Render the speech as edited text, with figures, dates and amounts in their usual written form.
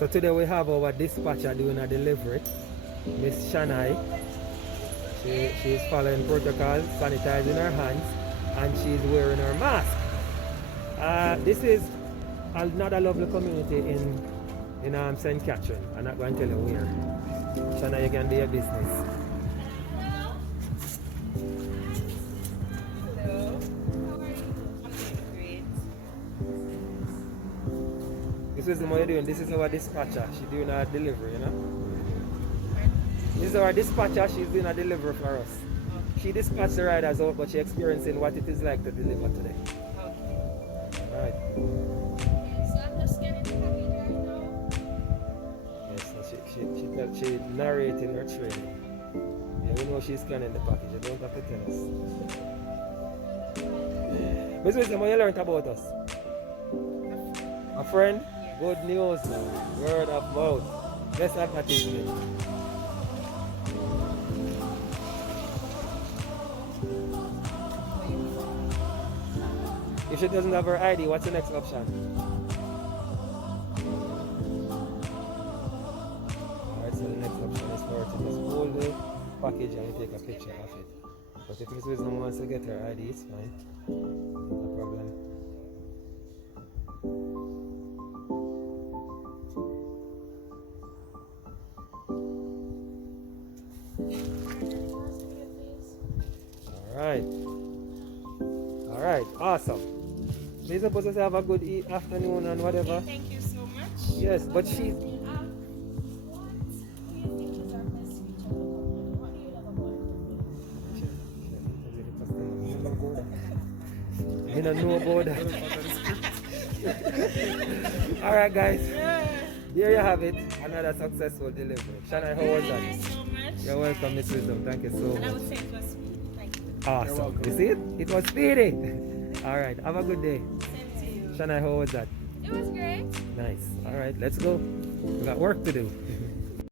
So today we have our dispatcher doing a delivery, Miss Shanai. She is following protocol, sanitizing her hands, and she's wearing her mask. This is another lovely community in St. Catherine. I'm not going to tell you where. Shanai, you can do your business. Hello. How are you? I'm doing great. This is what you're doing. This is our dispatcher. She's doing a delivery, you know. This is our dispatcher. She's doing a delivery for us. Okay. She dispatched the riders out, but she's experiencing what it is like to deliver today. Okay. Right. So I'm just getting the package right now. Yes, so she narrating her training. Yeah, we know she's scanning the package. You don't have to tell us. Miss Wisdom, what you learned about us? A friend? Good news. Word of mouth. Best advertisement. If she doesn't have her ID, what's the next option? Alright, so the next option is for her to just hold the package and you take a picture of it. But if Miss Wisdom wants to get her ID, it's fine. No problem. Alright, awesome. She's supposed to have a good afternoon and whatever. Okay, thank you so much. Yes, but she. What do you think is our best feature? What do you love about it? You don't know about that. Alright, guys. Here you have it. Another successful delivery. Shana, how was that? Thank you so much. You're welcome, Miss Wisdom. Thank you so And I much. would say it was sweet. Thank you. Awesome. You see it? It was speedy. Alright, have a good day. Same to you. Shana, how was that? It was great. Nice. Alright, let's go. We got work to do.